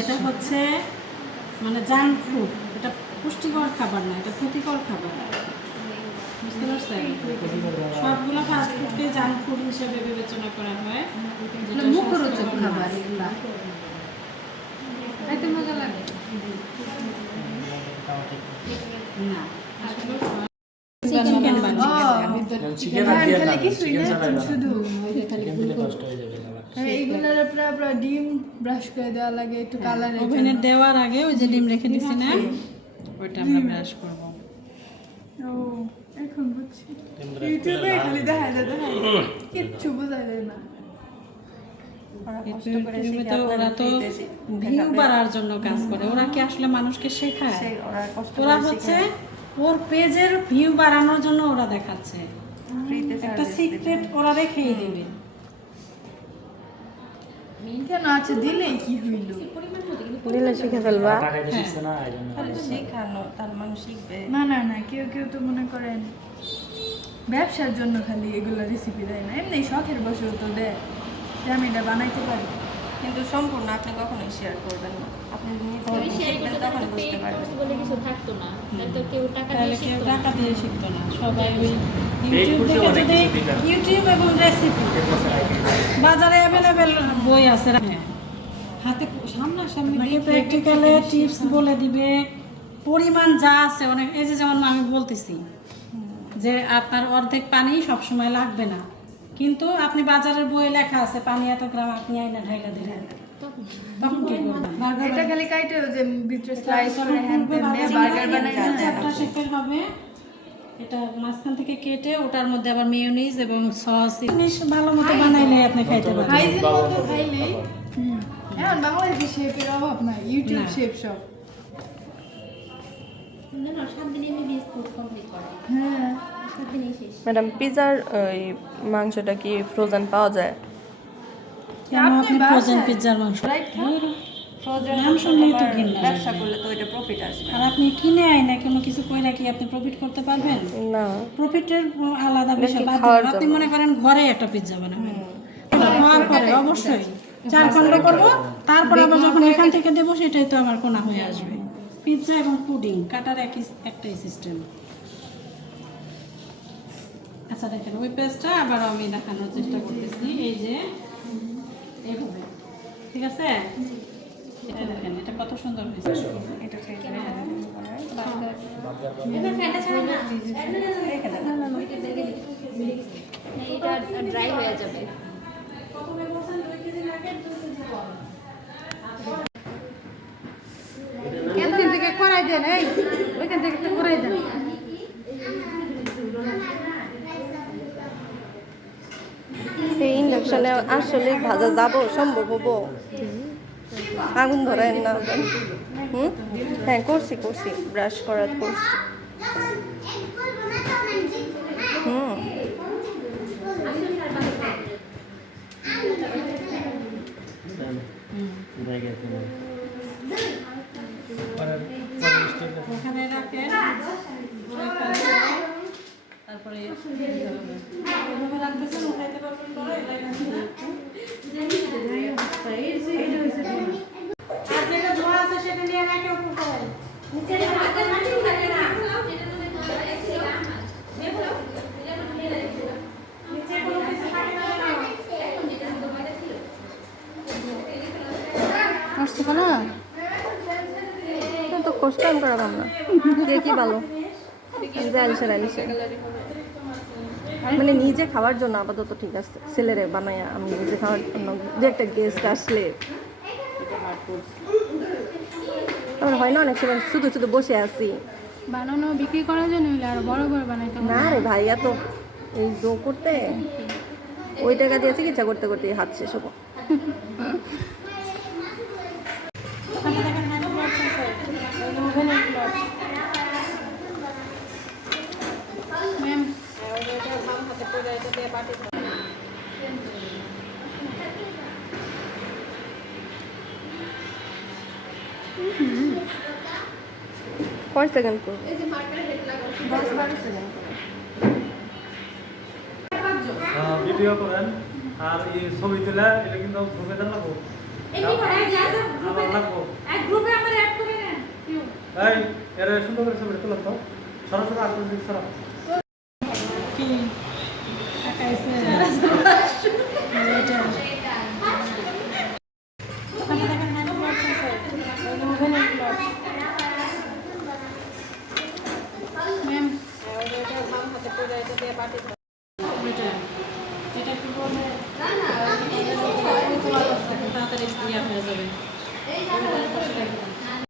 এটা হচ্ছে মানে জাঙ্ক ফুড, এটা পুষ্টিকর খাবার না, এটা ক্ষতিকর খাবার, বুঝতে পারছেন? সবগুলো ফাস্ট ফুডকে জাঙ্ক ফুড হিসেবে বিবেচনা করা হয়, যেটা মুখরোচক খাবার। এগুলা এত মজা লাগে না আসলে। চিকেন ডিম ব্রাশ করে দেওয়া লাগে একটু কালার। ওভেনে দেওয়ার আগে ওই যে ডিম রেখে দিছি না, ওইটা আমরা ব্রাশ করব। ও এখন বুঝছি, ইউটিউবে খালি দেখা যায় কিচ্ছু বোঝা যায় না। ওরা তো ভিউ বাড়ার জন্য কাজ করে, ওরা কি আসলে মানুষকে শেখায়? ওরা হচ্ছে ওর পেজের ভিউ বাড়ানোর জন্য ওরা দেখাচ্ছে, একটা সিক্রেট ওরা রেখেই দিবে। কেন আছে দিলে কি হইল, দিলে শিখে ফেলবা। শেখানো তার মানুষ শিখবে না। না না, কেউ কেউ তো মনে করেন ব্যবসার জন্য খালি এগুলো রেসিপি দেয় না, এমনি শখের বসেও তো দেয় যে আমি এটা বানাইতে পারি, কিন্তু সম্পূর্ণ আপনি কখনোই শেয়ার করবেন না। আপনি তখন বুঝতে পারবেন বলে কিছু থাকতো না, তো কেউ টাকা দিয়ে শিখতো না, সবাই ওই ইউটিউব থেকে। যদি ইউটিউব এবং রেসিপি বাজারে অ্যাভেলেবেল বই আছে, হাতে সামনাসামনি প্র্যাকটিক্যালে টিপস বলে দিবে, পরিমাণ যা আছে অনেক। এই যে যেমন আমি বলতেছি যে আপনার অর্ধেক পানি সবসময় লাগবে না, কিন্তু আপনি বাজারের বইয়ে লেখা আছে পানি এত গ্রাম, আপনি আইনা ঢাইলা দিলেন, তখন কি করবেন? এটা খালি কাইটে যে ভিতরে স্লাইস করে বার্গার বানাই না, চ্যাপ্টার শেপের হবে। এটা মাঝখান থেকে কেটে ওটার মধ্যে আবার মেয়োনিজ এবং সস জিনিস ভালো মতো বানাইলে আপনি খাইতে পারবেন। হাইজেন মতো খাইলে এখন বাংলাদেশি শেফের অভাব নাই, ইউটিউব শেফ সব। না 7 দিনে MBBS কোর্স কমপ্লিট করে। হ্যাঁ 7 দিনেই শেষ। ম্যাডাম, পিজার ওই মাংসটা কি ফ্রোজেন পাওয়া যায়? আপনি ফ্রোজেন পিৎজার মাংস নাম শুনলেই তো ঘৃণা লাগে। ব্যবসা করলে তো এটা প্রফিট আসবে। আর আপনি কিনে আইনা কোনো কিছু কইরা কি আপনি প্রফিট করতে পারবেন? না, প্রফিটের আলাদা বিষয়। আপনি মনে করেন ঘরে একটা পিৎজা বানাবেন, হওয়ার পরে অবশ্যই 4 খণ্ড করবো, তারপর আবার যখন এখান থেকে দেবো সেটাই তো আমার কোনা হয়ে আসবে। পিৎজা এবং পুডিং কাটার একটাই সিস্টেম। আচ্ছা দেখেন, ওই পেজটা আবার আমি দেখানোর চেষ্টা করতেছি। এই যে এইভাবে, ঠিক আছে? এটা দেখেন, এটা কত সুন্দর হয়েছে। এটা এটা ড্রাই হয়ে যাবে। এখান থেকে করাই দেন, এই ওইখান থেকে একটা করাই দেন। এই ইন্ডাকশনে আসলে ভাজা যাবো, সম্ভব হবো? আগুন ধরেন না। হ্যাঁ করছি, ব্রাশ করার করছি। ওখানে রাখেন, তারপরে এভাবে রাখতেছেন, উঠাইতে পারবেন পরে। আর যেটা ধোয়া আছে সেটা নিয়ে রাখে উপর করে। তো কষ্ট করা না, কে কি ভালো আলিশে মানে নিজে খাওয়ার জন্য আপাতত ঠিক আছে। ছেলেরে বানায়া আমি নিজে খাওয়ার জন্য, যে একটা গেস্ট আসলে আমার হয় না, অনেক সময় শুধু শুধু বসে আছি। বানানো বিক্রি করার জন্য হলে আরো বড় বড় বানাইতে হবে। না রে ভাই, এত এই ডো করতে ওই টাকা দিয়ে চিকিৎসা করতে করতে হাত শেষ হবো। কয় সেকেন্ড করবো? 10-12 সেকেন্ড। ভিডিও করেন। আর এই ছবি তোলা এটা কিন্তু গ্রুপে দেন লাগবো আমার লাগবো এই এর সুন্দর করে ছবি তোলা তো সরাসরি আসলে দিক সরা কি টাকাইছে এটা ম্যাম এটা কি বলে তাড়াতাড়ি ইয়া হয়ে যাবে